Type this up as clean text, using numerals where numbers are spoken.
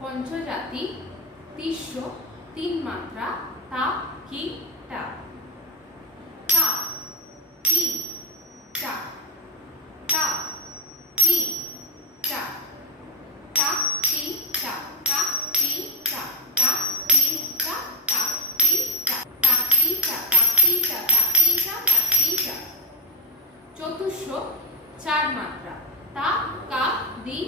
পঞ্চজাতি, তিস্র, তিন মাত্রা, তা, কি, টা। তা, কি, টা। তা, কি, টা। তা, কি, টা। তা, কি, টা। তা, কি, টা। তা, কি, টা। তা, কি, টা। তা, কি, টা। তা, কি, টা। তা, কি, টা। চতুস্র, চার মাত্রা, তা, কা, দি,